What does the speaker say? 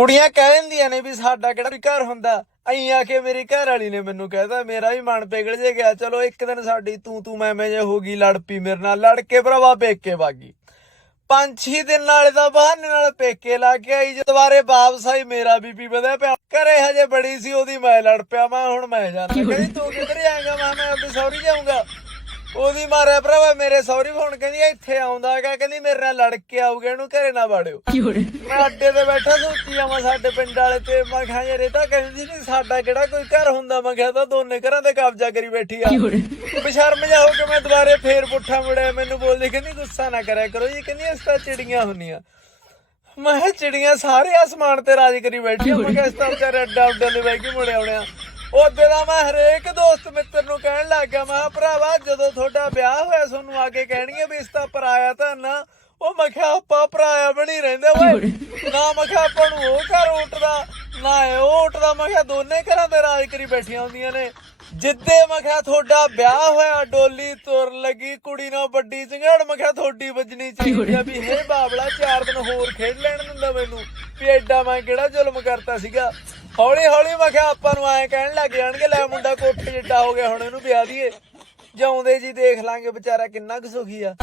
ਕੁੜੀਆਂ ਕਹਿ ਦਿੰਦੀਆਂ ਨੇ ਵੀ ਸਾਡਾ ਕਿਹੜਾ ਵੀ ਘਰ ਹੁੰਦਾ। ਅਈ ਆ ਕੇ ਮੇਰੀ ਘਰ ਵਾਲੀ ਨੇ ਮੈਨੂੰ ਕਹਿਤਾ ਮੇਰਾ ਵੀ ਮਨ ਪਿਗਲ ਜੇ ਗਿਆ। ਚਲੋ ਇੱਕ ਦਿਨ ਸਾਡੀ ਤੂੰ ਤੂੰ ਮੈਂ ਮੈਂ ਜੇ ਹੋ ਗਈ ਲੜ ਪਈ ਮੇਰੇ ਨਾਲ ਲੜ ਕੇ ਭਰਾਵਾ ਪੇਕੇ ਵਾਗੀ ਪੰਜ ਛੇ ਦਿਨ ਨਾਲੇ ਦਾ ਬਹਾਨੇ ਨਾਲ ਪੇਕੇ ਲਾ ਕੇ ਆਈ ਜੇ ਦੁਬਾਰੇ ਵਾਪਸ ਆਈ ਮੇਰਾ ਬੀਪੀ ਵਧਿਆ ਪਿਆ। ਘਰੇ ਹਜੇ ਬੜੀ ਸੀ ਉਹਦੀ ਮੈਂ ਲੜ ਪਿਆ ਮੈਂ ਹੁਣ ਮੈਂ ਜਾਣਾ। ਕਹਿੰਦੀ ਤੂੰ ਕਿੱਧਰ ਜਾਏਗਾ? ਮੈਂ ਮੈਂ ਆਪਣੇ ਸੌਰੀ ਜਾਊਂਗਾ। ਉਹਦੀ ਮਾਰਿਆ ਭਰਾਵਾ ਮੇਰੇ ਸੌਰੀ ਫੋਨ ਕਹਿੰਦੀ ਇੱਥੇ ਆਉਂਦਾ ਹੈਗਾ ਕਹਿੰਦੀ ਮੇਰੇ ਨਾਲ ਲੜ ਕੇ ਆਊਗਾ ਇਹਨੂੰ ਘਰੇ ਨਾ ਵੜਿਓ। ਮੈਂ ਅੱਡੇ ਤੇ ਬੈਠਾ ਸੋਚੀ ਜਾਵਾਂ ਸਾਡੇ ਪਿੰਡ ਵਾਲੇ ਤੇ ਮੈਂ ਕਿਹਾ ਯਾਰ ਇਹ ਤਾਂ ਕਹਿੰਦੀ ਨਹੀਂ ਸਾਡਾ ਕਿਹੜਾ ਕੋਈ ਘਰ ਹੁੰਦਾ? ਮੈਂ ਕਿਹਾ ਤਾਂ ਦੋਨੇ ਘਰਾਂ ਤੇ ਕਬਜ਼ਾ ਕਰੀ ਬੈਠੀ ਆ। ਬਸ਼ਰਮ ਜਾ ਹੋ ਕੇ ਮੈਂ ਦੁਬਾਰੇ ਫੇਰ ਪੁੱਠਾ ਮੁੜਿਆ ਮੈਨੂੰ ਬੋਲਦੀ ਕਹਿੰਦੀ ਗੁੱਸਾ ਨਾ ਕਰਿਆ ਕਰੋ ਜੀ ਕਹਿੰਦੀ ਇਸ ਤਾਂ ਚਿੜੀਆਂ ਹੁੰਦੀਆਂ ਮੈਂ ਕਿਹਾ ਚਿੜੀਆਂ ਸਾਰੇ ਆਸਮਾਨ ਤੇ ਰਾਜ ਕਰੀ ਬੈਠੀਆਂ ਮੈਂ ਕਿਹਾ ਇਸ ਤਾਂ ਵਿਚਾਰੇ ਅੱਡਾ ਉੱਡੇ ਲਈ ਬੈ ਕੇ ਮੁੜੇ ਆਉਣੇ ਆ। ਉਹਦੇ ਦਾ ਮੈਂ ਹਰੇਕ ਦੋਸਤ ਮਿੱਤਰ ਨੂੰ ਕਹਿਣ ਮੈਂ ਕਿਹਾ ਭਰਾਵਾ, ਜਦੋਂ ਤੁਹਾਡਾ ਵਿਆਹ ਹੋਇਆ, ਤੁਹਾਨੂੰ ਆ ਕੇ ਕਹਿਣਗੇ ਵੀ ਇਸ ਤਾਂ ਪਰਾਇਆ ਤਾਂ ਨਾ ਉਹ ਮੈਂ ਆਪਾਂ ਪਰਾਇਆ ਬਣੀ ਰਹਿੰਦੇ, ਓਏ। ਨਾ ਮੈਂ ਆਪਾਂ ਨੂੰ ਉਹ ਘਰ ਉੱਟਦਾ ਨਾ ਉਹ ਉੱਟਦਾ ਮੈਂ ਦੋਨੇ ਘਰਾਂ ਤੇ ਰਾਜ ਕਰੀ ਬੈਠੀਆਂ ਹੁੰਦੀਆਂ ਨੇ। ਜਿੱਦੇ ਮਖਿਆ ਤੁਹਾਡਾ ਵਿਆਹ ਹੋਇਆ, ਡੋਲੀ ਤੁਰ ਲੱਗੀ, ਕੁੜੀ ਨਾਲ ਵੱਡੀ ਚੰਗੜ ਮਖਿਆ ਤੁਹਾਡੀ ਵੱਜਣੀ ਚਾਹੀਦੀ ਆ ਵੀ ਹੇ ਬਾਬਲਾ, ਚਾਰ ਦਿਨ ਹੋਰ ਖੇਡ ਲੈਣ ਦਿੰਦਾ ਮੈਨੂੰ ਵੀ ਐਡਾ ਮੈਂ ਕਿਹੜਾ ਜ਼ੁਲਮ ਕਰਤਾ ਸੀਗਾ? ਹੌਲੀ ਹੌਲੀ ਮੈਂ ਕਿਹਾ ਆਪਾਂ ਨੂੰ ਐਂ ਕਹਿਣ ਲੱਗ ਜਾਣਗੇ, ਲੈ ਮੁੰਡਾ ਕੋਠੇ ਜਿੱਡਾ ਹੋ ਗਿਆ, ਹੁਣ ਇਹਨੂੰ ਵਿਆਹ ਦੀਏ। ਜਾਉਂਦੇ ਜੀ ਦੇਖ ਲਾਂਗੇ ਵਿਚਾਰਾ ਕਿੰਨਾ ਕੁ ਸੁਖੀ ਆ।